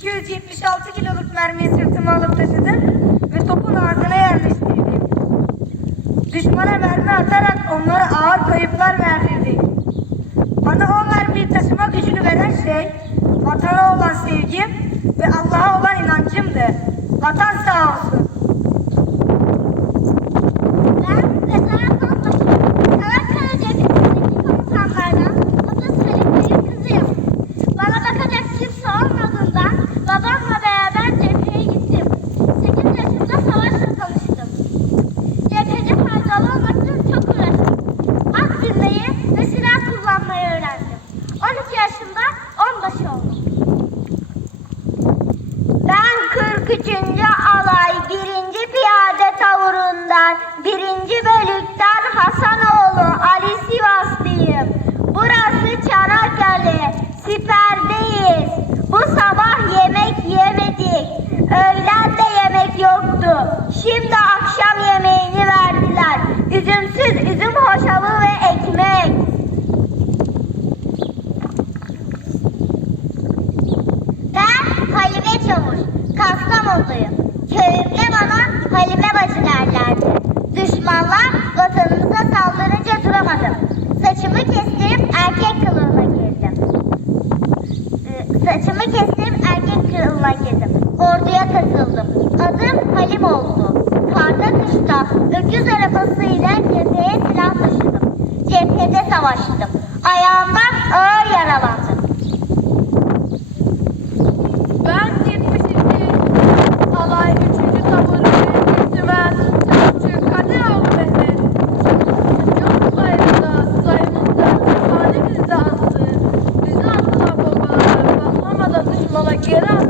276 kiloluk mermiyi sırtıma alıp taşıdım ve topun ağzına yerleştirdim. Düşmana mermi atarak onlara ağır kayıplar verdirdik. Bana o mermiyi taşıma gücünü veren şey vatana olan sevgim ve Allah'a olan inancımdı. yaşında onbaşı oldum. Ben 43. alay 1. piyade tavrından 1. bölüm Trabzonluyum. Köyümde bana Halime bacı derlerdi. Düşmanlar vatanımıza saldırınca duramadım. Saçımı kestirip erkek kılığına girdim. Ee, saçımı kestirip erkek kılığına girdim. Orduya katıldım. Adım Halim oldu. Karda kışta öküz arabasıyla cepheye silah taşıdım. Cephede savaştım. Ayağımdan ağır yaralandım. me queda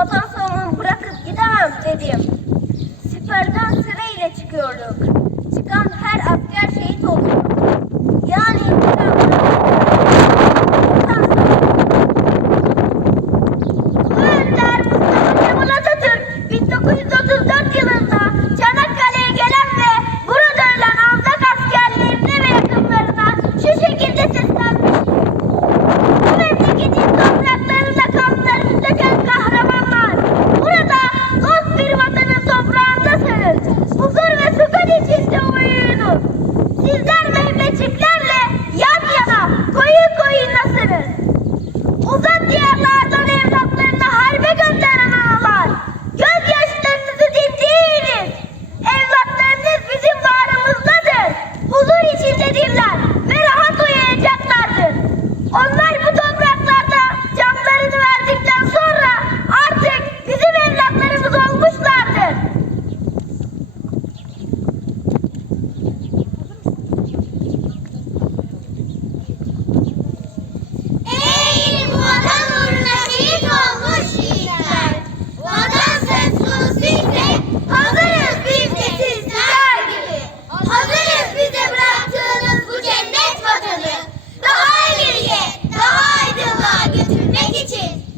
الله E ela গেছে